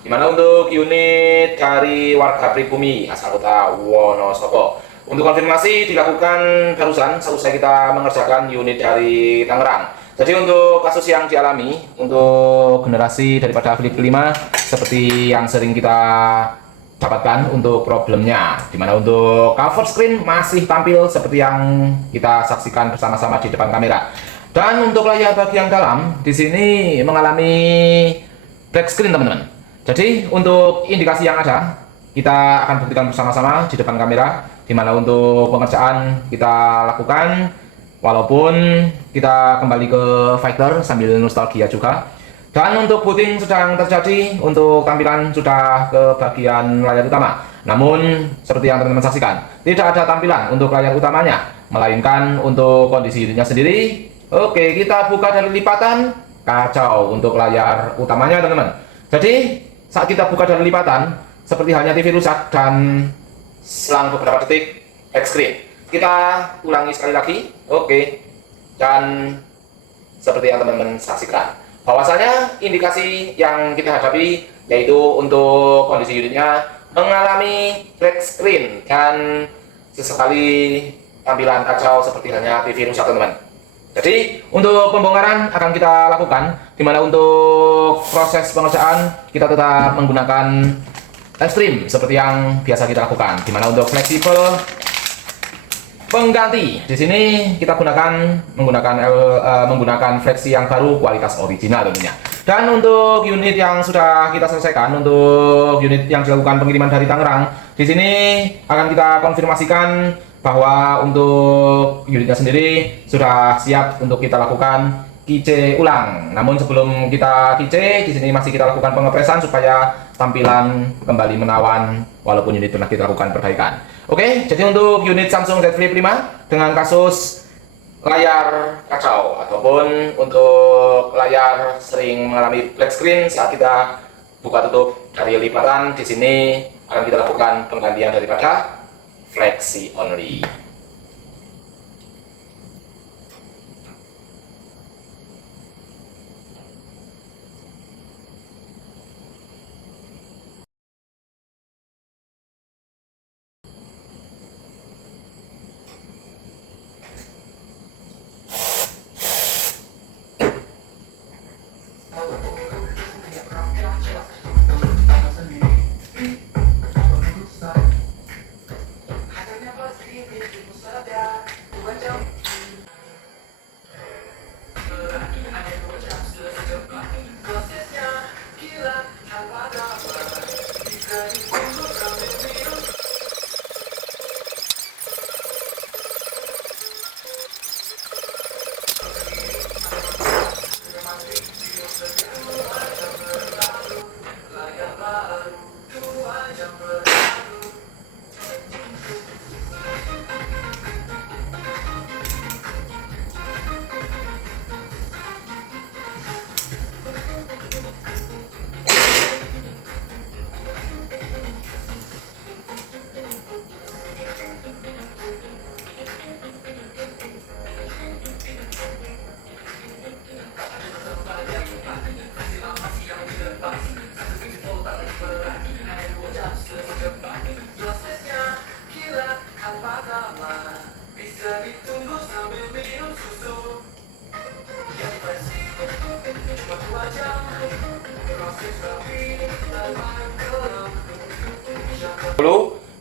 Dimana untuk unit dari warga pribumi asal kota Wonosobo. Untuk konfirmasi dilakukan barusan selesai kita mengerjakan unit dari Tangerang. Jadi untuk kasus yang dialami untuk generasi daripada flip kelima seperti yang sering kita dapatkan untuk problemnya, dimana untuk cover screen masih tampil seperti yang kita saksikan bersama-sama di depan kamera. Dan untuk layar bagian dalam di sini mengalami black screen teman-teman. Jadi untuk indikasi yang ada kita akan buktikan bersama-sama di depan kamera, dimana untuk pengerjaan kita lakukan walaupun kita kembali ke Fighter sambil nostalgia juga. Dan untuk booting sedang terjadi, untuk tampilan sudah ke bagian layar utama. Namun seperti yang teman-teman saksikan, tidak ada tampilan untuk layar utamanya, melainkan untuk kondisi unitnya sendiri. Oke, kita buka dari lipatan, kacau untuk layar utamanya teman-teman. Jadi saat kita buka dari lipatan, seperti halnya TV rusak dan selang beberapa detik black screen. Kita ulangi sekali lagi, oke. Dan seperti yang teman-teman saksikan, bahwasanya indikasi yang kita hadapi yaitu untuk kondisi unitnya mengalami black screen dan sesekali tampilan kacau seperti halnya TV rusak teman-teman. Jadi untuk pembongkaran akan kita lakukan, dimana untuk proses pengerjaan kita tetap menggunakan ekstrim seperti yang biasa kita lakukan, dimana untuk fleksibel pengganti di sini kita menggunakan fleksi yang baru kualitas original tentunya. Dan untuk unit yang sudah kita selesaikan, untuk unit yang dilakukan pengiriman dari Tangerang, di sini akan kita konfirmasikan bahwa untuk unitnya sendiri sudah siap untuk kita lakukan kice ulang. Namun sebelum kita kice, di sini masih kita lakukan pengepresan supaya tampilan kembali menawan walaupun unit pernah kita lakukan perbaikan. Oke, jadi untuk unit Samsung Z Flip 5 dengan kasus layar kacau ataupun untuk layar sering mengalami black screen saat kita buka tutup dari lipatan, di sini akan kita lakukan penggantian daripada fleksi only.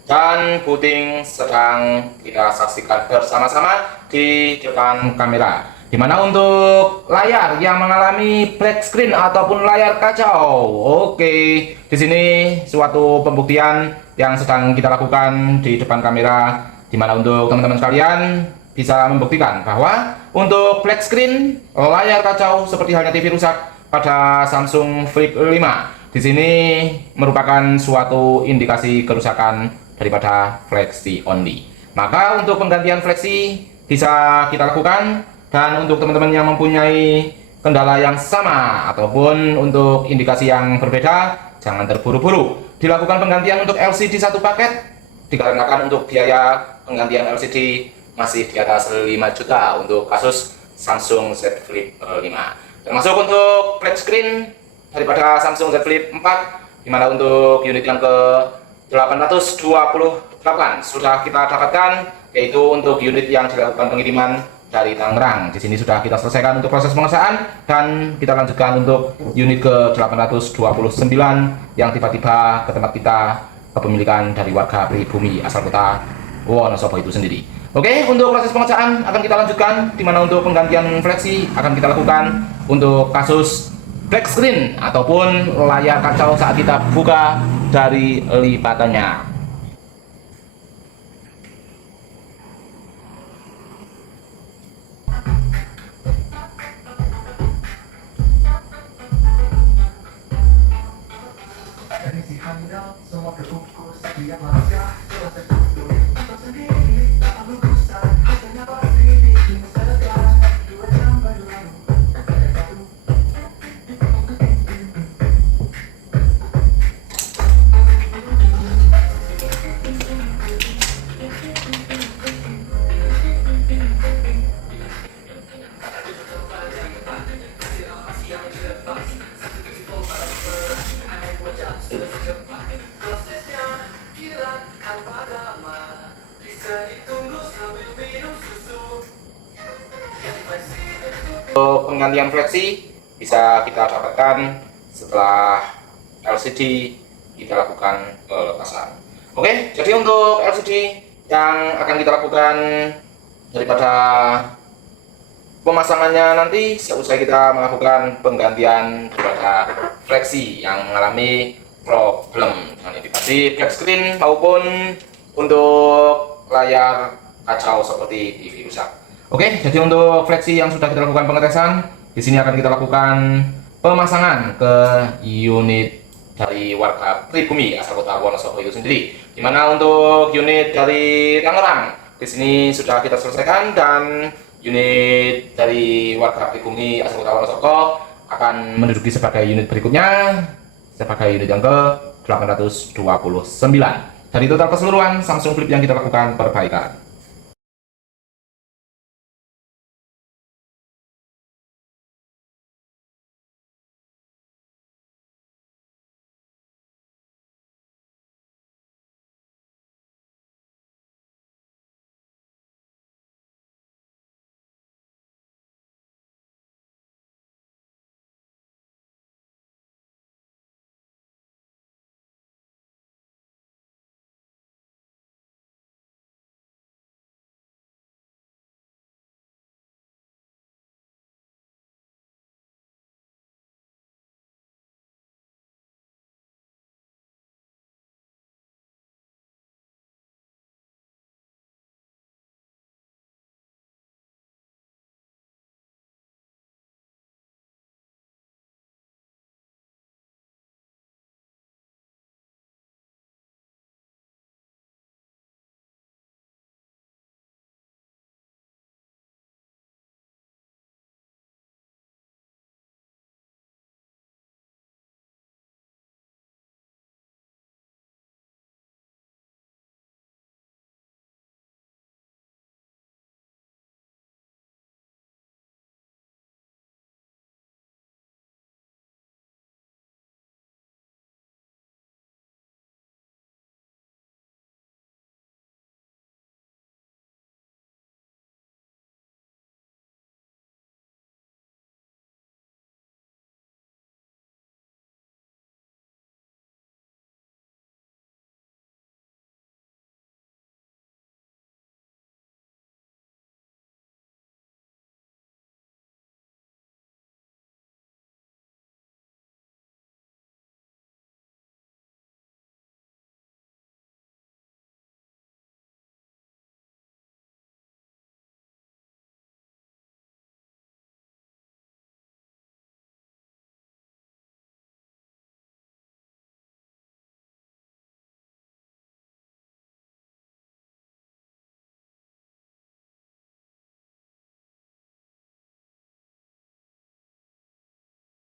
Dan booting sedang kita saksikan bersama-sama di depan kamera, dimana untuk layar yang mengalami black screen ataupun layar kacau. Oke, di sini suatu pembuktian yang sedang kita lakukan di depan kamera, dimana untuk teman-teman sekalian bisa membuktikan bahwa untuk black screen, layar kacau seperti halnya TV rusak pada Samsung Flip 5, di sini merupakan suatu indikasi kerusakan daripada fleksi only. Maka untuk penggantian fleksi bisa kita lakukan, dan untuk teman-teman yang mempunyai kendala yang sama ataupun untuk indikasi yang berbeda, jangan terburu-buru dilakukan penggantian untuk LCD satu paket, dikarenakan untuk biaya penggantian LCD masih di atas 5 juta untuk kasus Samsung Z Flip 5. Termasuk untuk flat screen daripada Samsung Z Flip 4 dimana untuk unit yang ke 828 sudah kita dapatkan, yaitu untuk unit yang dilakukan pengiriman dari Tangerang. Di sini sudah kita selesaikan untuk proses pengerjaan, dan kita lanjutkan untuk unit ke 829 yang tiba-tiba ke tempat kita, kepemilikan dari warga pribumi asal kota Wonosobo itu sendiri. Oke, untuk proses pengerjaan akan kita lanjutkan, di mana untuk penggantian fleksi akan kita lakukan untuk kasus black screen ataupun layar kacau saat kita buka dari lipatannya. Untuk penggantian fleksi bisa kita dapatkan setelah LCD kita lakukan pelepasan. Oke, jadi untuk LCD yang akan kita lakukan daripada pemasangannya nanti seusai kita melakukan penggantian daripada fleksi yang mengalami problem dengan indikasi black screen maupun untuk layar kacau seperti TV rusak. Oke, jadi untuk fleksi yang sudah kita lakukan pengetesan, di sini akan kita lakukan pemasangan ke unit dari warga pribumi asal kota Wonosobo itu sendiri. Dimana untuk unit dari Tangerang, di sini sudah kita selesaikan, dan unit dari warga pribumi asal kota Wonosobo akan menduduki sebagai unit berikutnya, sebagai unit yang ke 829. Dari total keseluruhan Samsung Flip yang kita lakukan perbaikan.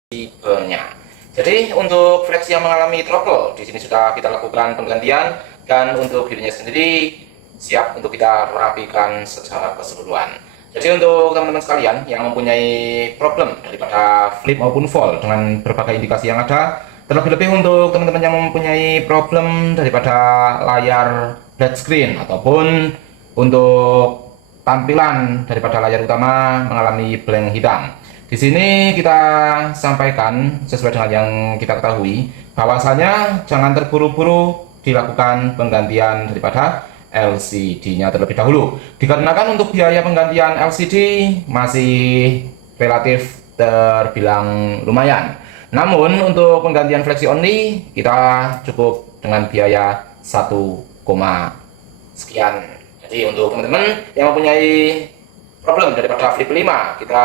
Tipenya. Jadi untuk fleksi yang mengalami trouble, di sini sudah kita lakukan penggantian, dan untuk unitnya sendiri siap untuk kita rapikan secara keseluruhan. Jadi untuk teman-teman sekalian yang mempunyai problem daripada flip maupun fall dengan berbagai indikasi yang ada, Terlebih-lebih untuk teman-teman yang mempunyai problem daripada layar flat screen ataupun untuk tampilan daripada layar utama mengalami blank hitam. Di sini kita sampaikan sesuai dengan yang kita ketahui bahwasanya jangan terburu-buru dilakukan penggantian daripada LCD-nya terlebih dahulu. Dikarenakan untuk biaya penggantian LCD masih relatif terbilang lumayan. Namun untuk penggantian flexi only kita cukup dengan biaya 1, sekian. Jadi untuk teman-teman yang mempunyai problem daripada flip 5 kita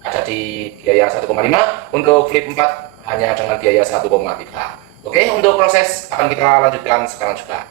ada di biaya 1,5, untuk flip 4 hanya dengan biaya 1,3. Oke, untuk proses akan kita lanjutkan sekarang juga.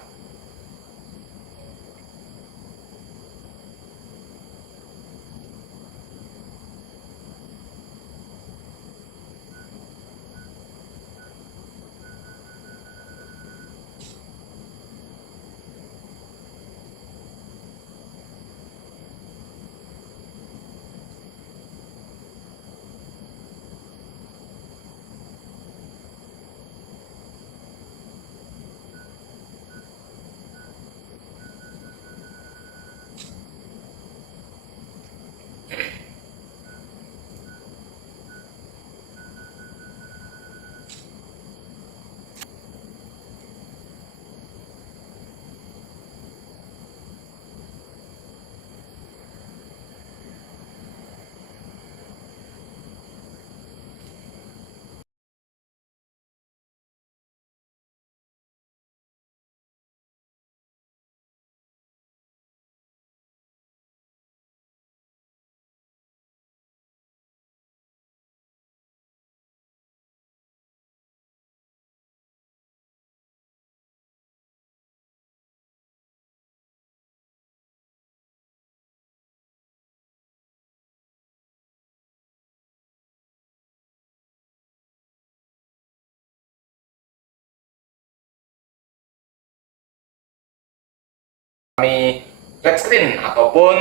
Kami flat screen ataupun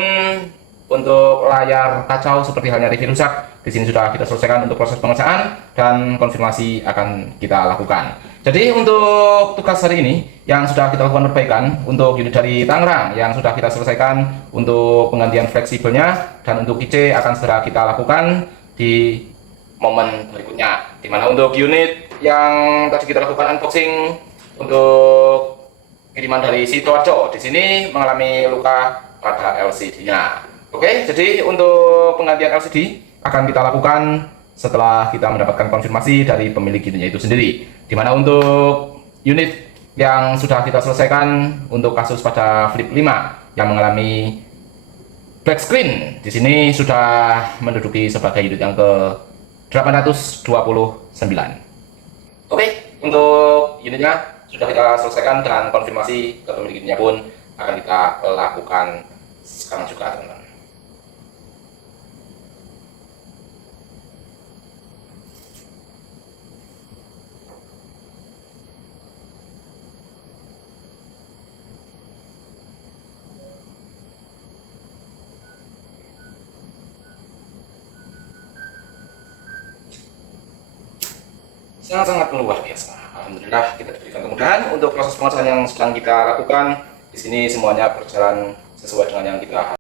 untuk layar kacau seperti halnya TV rusak, di sini sudah kita selesaikan untuk proses pengerjaan dan konfirmasi akan kita lakukan. Jadi untuk tugas hari ini yang sudah kita lakukan perbaikan untuk unit dari Tangerang yang sudah kita selesaikan untuk penggantian fleksibelnya, dan untuk IC akan segera kita lakukan di momen berikutnya. Dimana untuk unit yang tadi kita lakukan unboxing untuk kiriman dari Sidoarjo, di sini mengalami luka pada LCD-nya. Oke, jadi untuk penggantian LCD akan kita lakukan setelah kita mendapatkan konfirmasi dari pemilik unitnya itu sendiri. Dimana untuk unit yang sudah kita selesaikan untuk kasus pada flip 5 yang mengalami black screen, di sini sudah menduduki sebagai unit yang ke 829. Oke, untuk unitnya sudah kita selesaikan dan konfirmasi ke pemiliknya pun akan kita lakukan sekarang juga, teman-teman. Sangat-sangat luar biasa. Alhamdulillah kita diberikan kemudahan untuk proses pengerjaan yang sedang kita lakukan. Di sini semuanya berjalan sesuai dengan yang kita